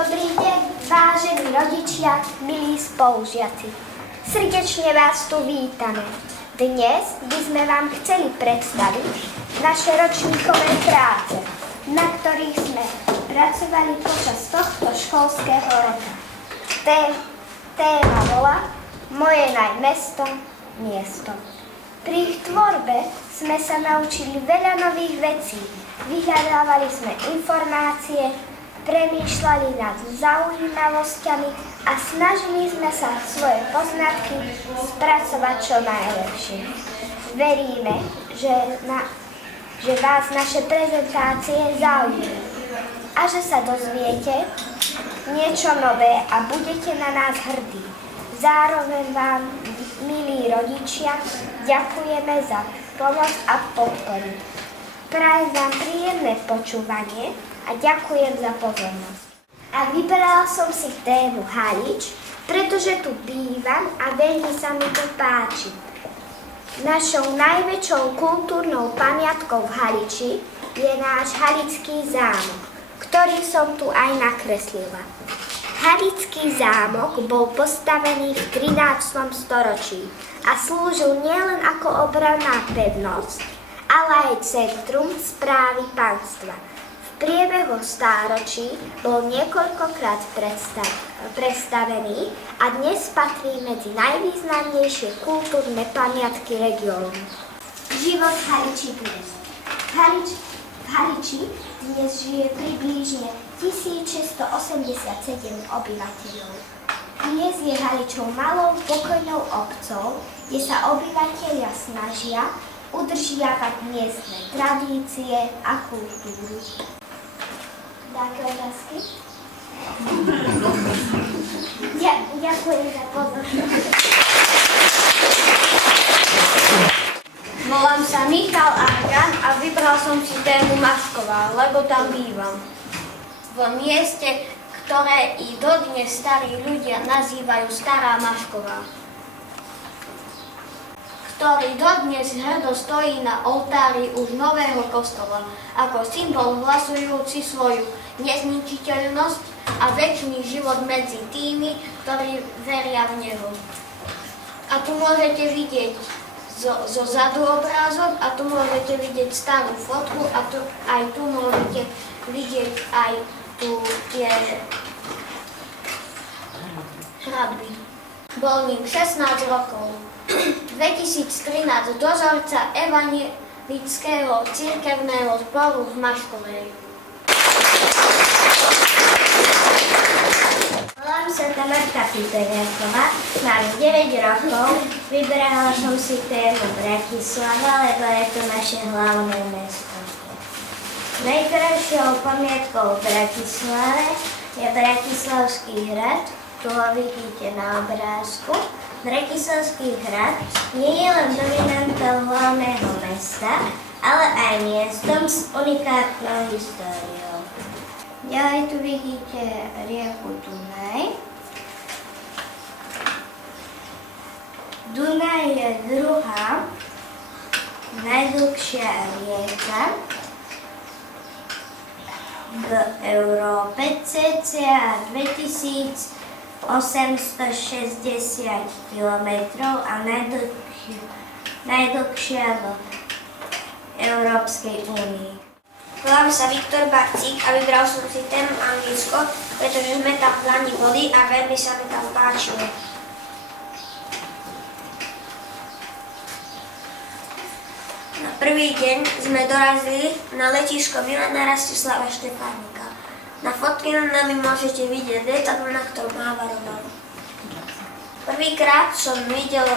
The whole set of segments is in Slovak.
Dobrý deň, vážení rodičia, milí spolužiaci. Srdečne vás tu vítame. Dnes by sme vám chceli predstaviť naše ročníkové práce, na ktorých sme pracovali počas tohto školského roka. Téma bola Moje mesto, miesto. Pri ich tvorbe sme sa naučili veľa nových vecí. Vyhľadávali sme informácie, premýšľali nad zaujímavosťami a snažili sme sa svoje poznatky spracovať čo najlepšie. Veríme, že vás naše prezentácie zaujímajú a že sa dozviete niečo nové a budete na nás hrdí. Zároveň vám, milí rodičia, ďakujeme za pomoc a podporu. Prajem vám príjemné počúvanie a ďakujem za pozornosť. A vybrala som si tému Halič, pretože tu bývam a veľmi sa mi tu páči. Našou najväčšou kultúrnou pamiatkou v Haliči je náš Halický zámok, ktorý som tu aj nakreslila. Halický zámok bol postavený v 13. storočí a slúžil nielen ako obranná pevnosť, ale aj centrum správy panstva. V priebehu stáročí bol niekoľkokrát prestavený a dnes patrí medzi najvýznamnejšie kultúrne pamiatky regiónu. Život v Haliči dnes. V Haliči dnes žije približne 1687 obyvateľov. Dnes je Haličou malou pokojnou obcou, kde sa obyvatelia snažia udržiavať miestne tradície a kultúru. Dáke otázky? Ďakujem za pozornosť. Volám sa Michal Argan a vybral som si tému Mašková, lebo tam bývam. V mieste, ktoré i dodnes starí ľudia nazývajú Stará Mašková, ktorý dodnes hrdo stojí na oltári už nového kostola, ako symbol hlasujúci svoju nezničiteľnosť a večný život medzi tými, ktorí veria v Neho. A tu môžete vidieť zo zadu obrázok, a tu môžete vidieť starú fotku, a aj tu môžete vidieť aj tu tie hradby. Bol ním 16 rokov. 2013 dozorca Evangelického cirkevného zboru v Maškovej. Volám sa Tamarka Pitoniaková, mám 9 rokov, vyberala som si tému Bratislava, lebo je to naše hlavné mesto. Najkrajšou pamiatkou v Bratislave je Bratislavský hrad, tu ho vidíte na obrázku. Bratislavský hrad nie je len dominantou hlavného mesta, ale aj miestom s unikátnou históriou. Ďalej tu vidíte rieku Dunaj. Dunaj je druhá najdlhšia rieka v Európe, cca 2860 km a najdlhšia v Európskej únii. Volám sa Viktor Barcík a vybral som si tému Anglicko, pretože sme tam v Lani boli a veľmi sa mi tam páčilo. Na prvý deň sme dorazili na letisko Milana Rastislava Štefánika. Na fotke nami môžete vidieť lietadlo, na ktorom máva Roman. Prvýkrát som videl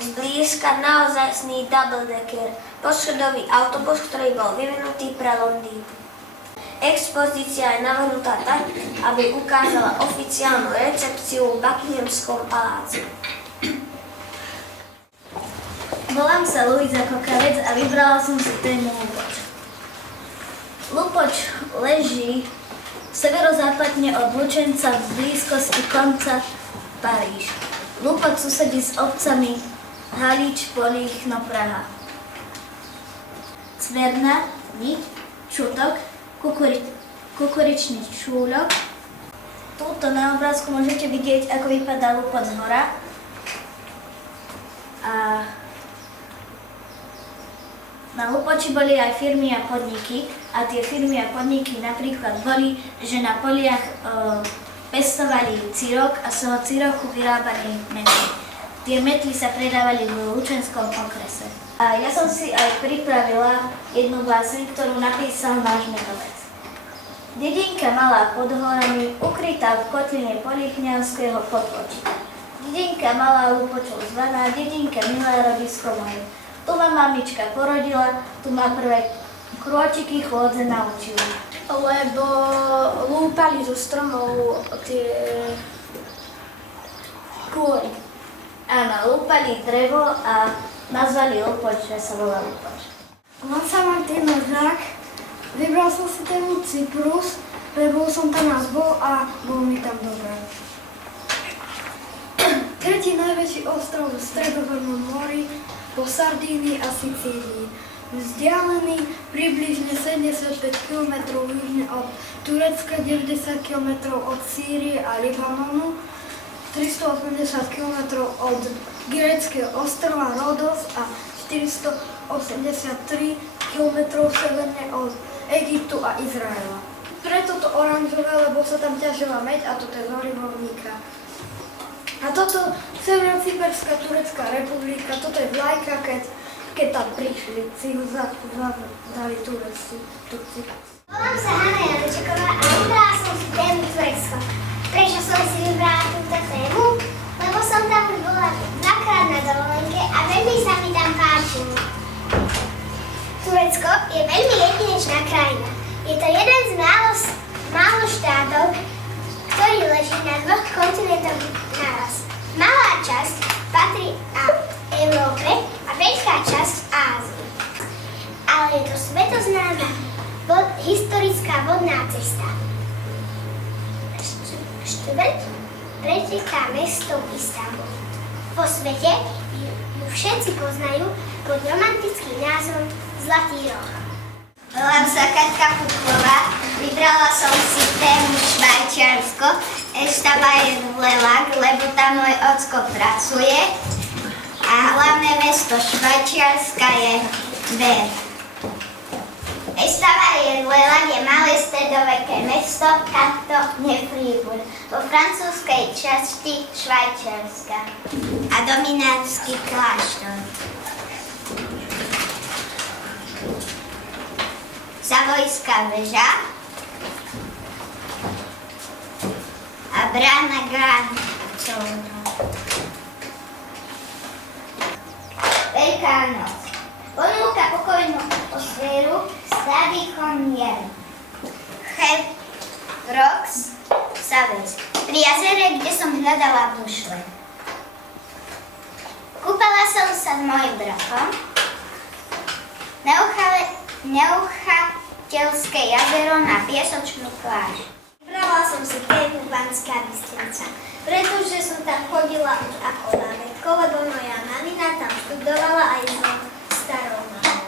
zblízka naozajstný double-decker, poschodový autobus, ktorý bol vyvinutý pre Londýn. Expozícia je navrhnutá tak, aby ukázala oficiálnu recepciu v Buckinghamskom paláci. Volám sa Luisa Kokavec a vybrala som si tému Lupoč. Lupoč leží severozápadne od Lučenca v blízkosti konca Paríž. Lupoč susedí s obcami Halič, Políchno, Praha. Cverna, Niť, Čutok, Kukuričný Čúľok, Tuto na obrázku môžete vidieť, ako vypadá Lupoč z hora. A na Lupoči boli aj firmy a podniky. A tie firmy a podniky napríklad boli, že na poliach pestovali cirok a z toho ciroku vyrábali metly. Tie metly sa predávali v Lučenskom okrese. A ja som si aj pripravila jednu báseň, ktorú napísal náš menovec. Dedinka malá pod horami, ukrytá v kotline Polichňanského potločika. Dedinka malá Lupočov zvaná, dedinka milé rodisko moje. Tu ma mamička porodila, tu ma prvé krôčiky chôdze naučila. Lebo lúpali zo stromov tie kôry. Áno, lúpali drevo a nazvali Lupoč, že sa volá Lupoč. Mám sa Martin Nožák. Vybral som si tému Cyprus, lebo som tam raz bol a bolo mi tam dobré. Tretí najväčší ostrov v Stredozemnom mori po Sardínii a Sicílii. Vzdialený približne 75 km južne od Turecka, 90 km od Sýrie a Libanonu, 380 km od gréckeho ostrova Rodos a 483 km severne od Egyptu a Izraela. Preto to oranžové, lebo sa tam ťažila meď a toto je z horivovníka. A toto Severocyperská turecká republika, toto je vlajka, keď tam prišli, si ho dali Turci. Volám sa Hanna Janečeková a vybrala som si tému Turecko. Prečo som si vybrala túto tému? Lebo som tam už bola dvakrát na dovolenke a veľmi sa mi tam páčilo. Turecko je veľmi jedinečná krajina. Je to jeden z málo štátov, ktorý leží na dvoch kontinentoch naraz. Malá časť patrí Európe a veľká časť Ázii. Ale je to svetoznáma historická vodná cesta. Štvrť preteká mestom Istanbul. Vo svete ju všetci poznajú pod romantickým názvom Zlatý roh. Volám sa Katka Puchlová, vybrala som si tému Švajčiarsko. Estaba je Lelak, lebo tam môj ocko pracuje a hlavné mesto Švajčiarska je Ber. Estaba je Lelak je malé stredoveké mesto Kanto Nefribur vo francúzskej časti Švajčiarska a dominánsky kláštor. Savojská väža a brána Granicová. Veľká noc. Ponúka pokojnú atmosféru s nádychom mieru. Rox Savec. Pri jazere, kde som hľadala mušle. Kúpala som sa s mojim bratom. Neuchateľské jazero na piesočnú pláž. Vybrala som si tému Banská Bystrica, pretože som tam chodila už ako bábätko, lebo moja mamina tam študovala aj so starou mamou.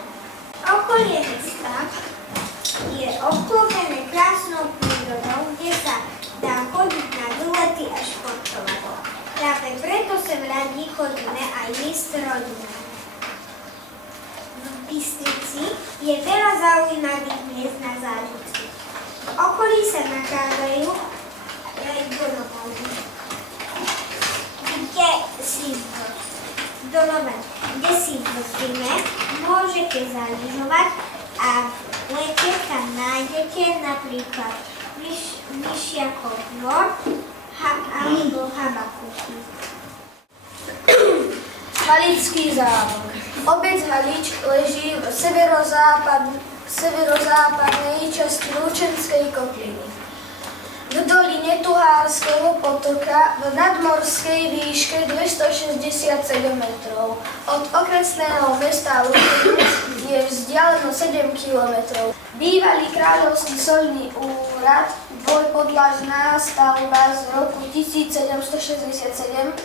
Okolie mesta je obklopené krásnou prírodou, kde sa dá chodiť na výlety a športovať. Práve preto sem radi chodíme aj my s rodinou. V Bystrici je veľa zaujímavých miest na zážitky. V okolí sa nachádzajú aj dolovody, kde si v zime môžete zaližovať a v lete tam nájdete napríklad Myšiakov dvor alebo Habakuky. Haličský zámok. Obec Halič leží v severozápadnej časti Lučenskej kotliny. V doline Tuhárskeho potoka v nadmorskej výške 267 metrov. Od okresného mesta Lučenec je vzdialeno 7 kilometrov. Bývalý kráľovský soľný úrad, dvojpodlažná stavba z roku 1767.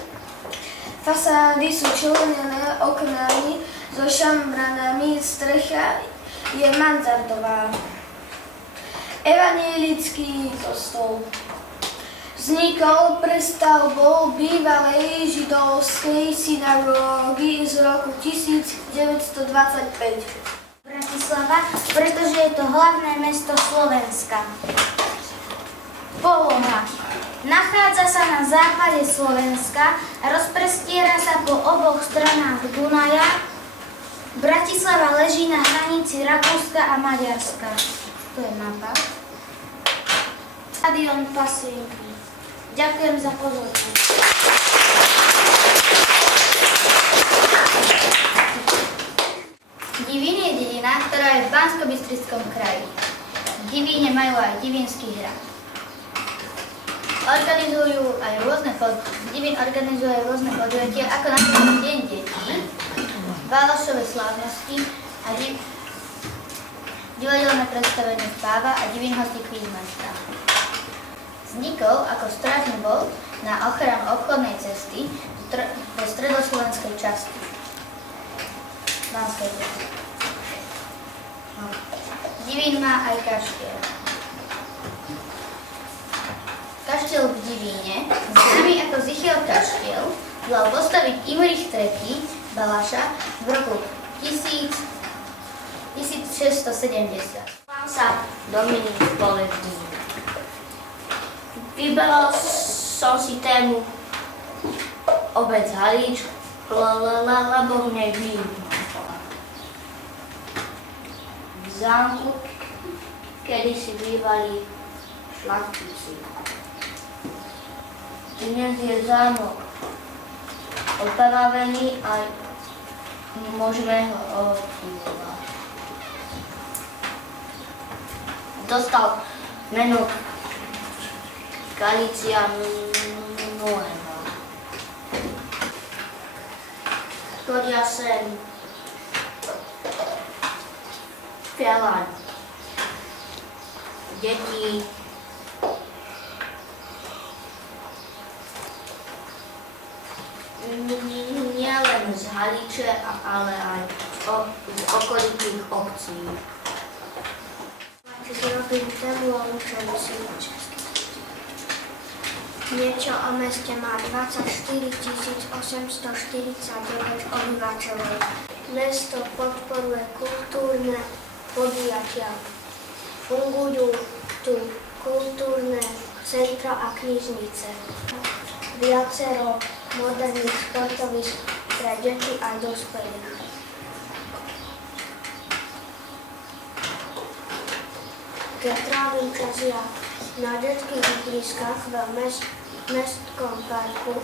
Fasády sú členené oknami so šambranami, strecha je mansardová. Evanjelický kostol. Vznikol prestavbou bývalej židovskej synagógy z roku 1925. Bratislava, pretože je to hlavné mesto Slovenska. Poloha. Nachádza sa na západe Slovenska a rozprestiera sa po oboch stranách Dunaja. Bratislava leží na hranici Rakúska a Maďarska. To je mapa. Stadión Pasienky. Ďakujem za pozornosť. Divín je dedina, ktorá je v Banskobystrickom kraji. V Divíne majú aj Divínsky hrad. Divín organizuje rôzne podujatia, ako napríklad Deň detí, Válašové slávnosti a divadelné predstavenie Páva a Divín hostí kvízmačka. Vznikol ako strážny bod na ochranu obchodnej cesty do stredoslovenskej časti. Banskej cesty. Divín má aj kaštiel. Kaštiel v Divíne, známy ako Zichiel kaštiel, dal postaviť Imrich III. Balaša v roku 1670. Volám sa Dominik Poledník. Vyberal som si tému obec Halíč, lebo v nej bývam. V zámku kedysi bývali šlachtici. Dnes je zámok opravený a môžeme ho obdivovať. Dostal meno Galícia Nueva. Chodia sem veľa detí, nielen z Haliče, ale aj z okolitých obcí. Zrobím tému o Lučenci. Niečo o meste má 24 849 obyvateľov. Mesto podporuje kultúrne podujatia. Fungujú tu kultúrne centra a knižnice. Viacero moderných športovísk pre deti a dospelých. Keď trávim čas ja na detských ihriskách v mestskom parku,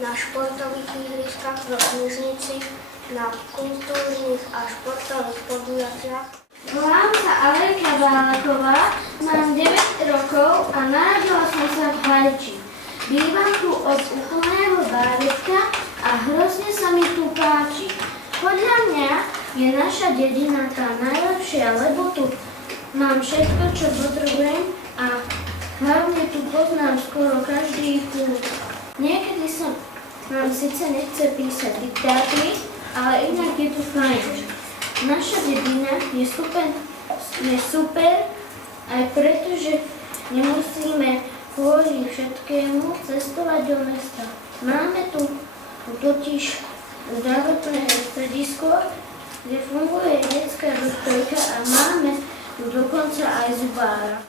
na športových ihriskách v knižnici, na kultúrnych a športových podujatiach. Volám sa Alenka Bálaková, mám 9 rokov a narodila som sa v Haliči. Bývam tu od úplného bábätka a hrozne sa mi tu páči. Podľa mňa je naša dedina tá najlepšia, lebo tu mám všetko, čo potrebujem a hlavne tu poznám skoro každý kút. Niekedy sa nám síce nechce písať diktáty, ale inak je tu fajn. Naša dedina je super aj preto, že nemusíme kvôli všetkému cestovať do mesta. Máme tu totiž zdravotné stredisko, kde funguje detská doktorka a máme tu dokonca aj zubára.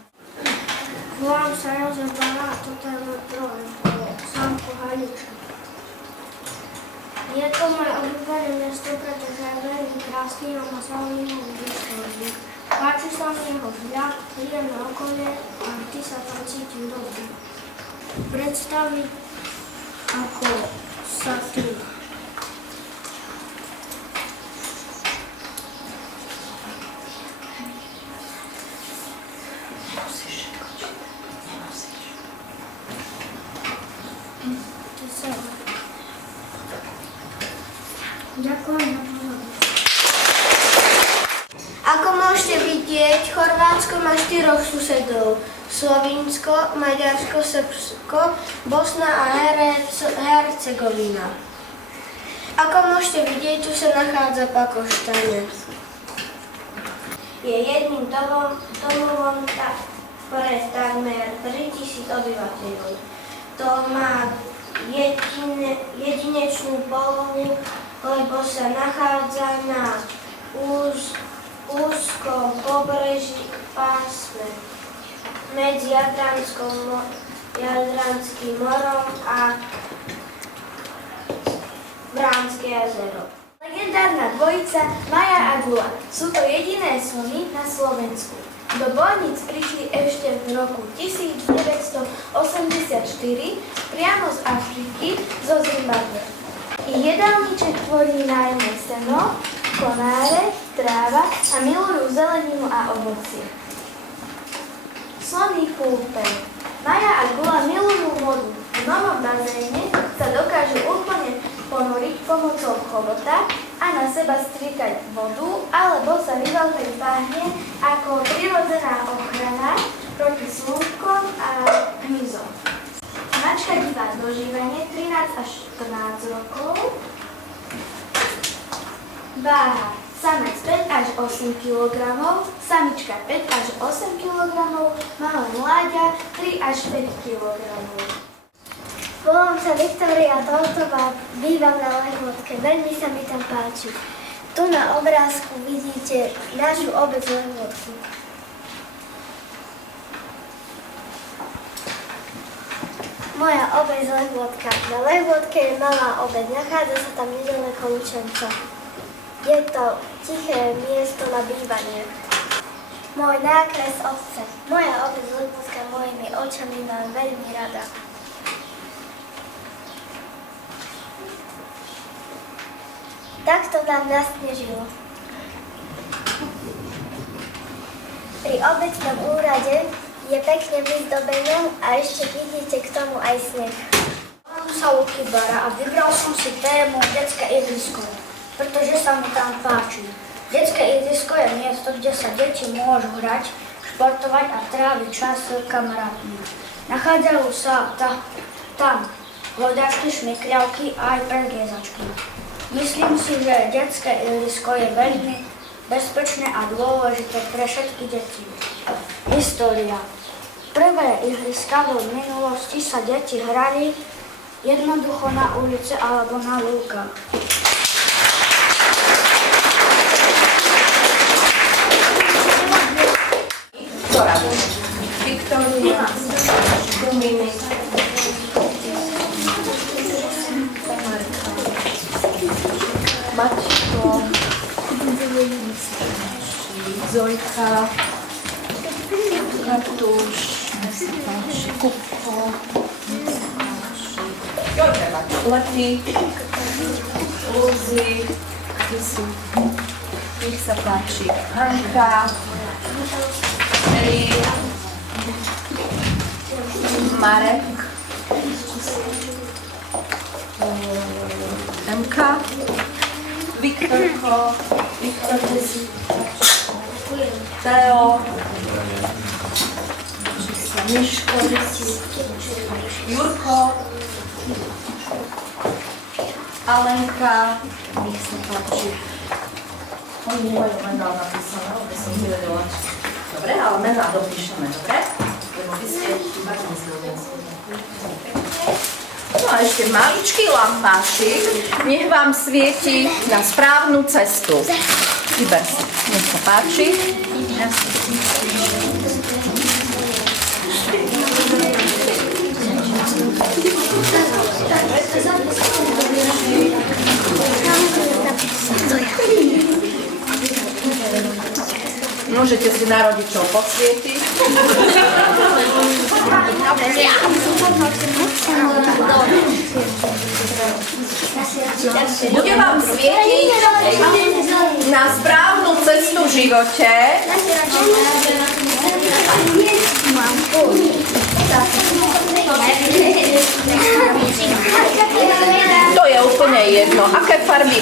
Volám sa Jozef Bala a toto je môj projekt o zámku Haliča. Je to moje obľúbené mesto, pretože je veľmi krásny a má zaujímavú históriu. Páči sa mi jeho vzľad, príjemné okolie a vždy sa tam cítim dobre. Predstaviť, ako sa tu Ďakujem za pozornosť. Ako môžete vidieť, Chorvátsko má 4 susedov. Slovinsko, Maďarsko, Srbsko, Bosna a Hercegovina. Ako môžete vidieť, tu sa nachádza Pakoštane. Je jedným domovom pre takmer 3000 obyvateľov. to má jedinečnú polohu, lebo sa nachádza na úzkom pobreží pásme medzi Jadranským morom a Bránske jazero. Legendárna dvojica Maja a Gula sú to jediné slony na Slovensku. Do Bojnic prišli ešte v roku 1984 priamo z Afriky, zo Zimbabwe. Ich jedálniček tvorí najmä seno, konáre, tráva a milujú zeleninu a ovocie. Slony kúpeľ. Maja a Gula milujú vodu. V novom bazéne sa dokážu úplne ponoriť pomocou chobota a na seba striekať vodu alebo sa vyvalkať v bahne ako prirodzená ochrana proti slnkom a hmyzom. Mačka divá dožívanie 13 až 14 rokov. Váha samec 5 až 8 kg, samička 5 až 8 kg, malé mláďa 3 až 5 kg. Volám sa Viktória Toltová, bývam na Lehôtke, veľmi sa mi tam páči. Tu na obrázku vidíte našu obec Lehôtku. Moja obec Lehôtka. Na Lehôtke je malá obec, nachádza sa tam nedaleko Lučenca. Je to tiché miesto na bývanie. Môj nákres obce. Moja obec Lehôtka mojimi očami mám veľmi rada. Takto nám nasnežilo. Pri obecnom úrade je pekne vyzdobené a ešte vidíte k tomu aj sneh. Volám sa Luky Bara a vybral som si tému Detské ihrisko, pretože sa mi tam páči. Detské ihrisko je miesto, kde sa deti môžu hrať, športovať a tráviť čas s kamarátmi. Nachádzajú sa tam hľadačky, šmykľavky a aj preliezačky. Myslím si, že detské ihrisko je veľmi bezpečné a dôležité pre všetky deti. História. Prvé ihriska v minulosti sa deti hrali jednoducho na ulici alebo na lúkach. Ktorá? Viktória, Kuminy, Mačko, Zojka, Kartuš, Kupko, Lety, Luzi, nech sa páči, Hanka, Eli, Marek, Emka, Viktorko, Teo, Miško, Jurko, Alenka, nech sa páči. Oni nemajú mená napísané, aby som si vedela. Dobre, ale mená dopíšeme, dobre? Lebo vy ste máte Slovensko. No a ešte maličký lampášik, nech vám svieti na správnu cestu. Vyber si, nech sa páči. Môžete si na rodičov posvietiť. Bude vám svietiť na správnu cestu v živote. To je úplne jedno. Aké farby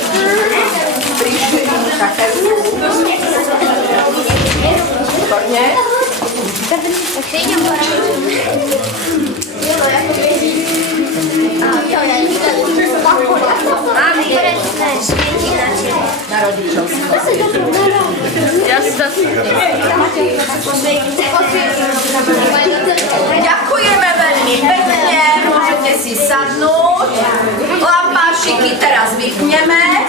prišli? Také sú. Výborne. Na rodičov si Ďakujeme veľmi pekne. Koláčiky teraz vypneme.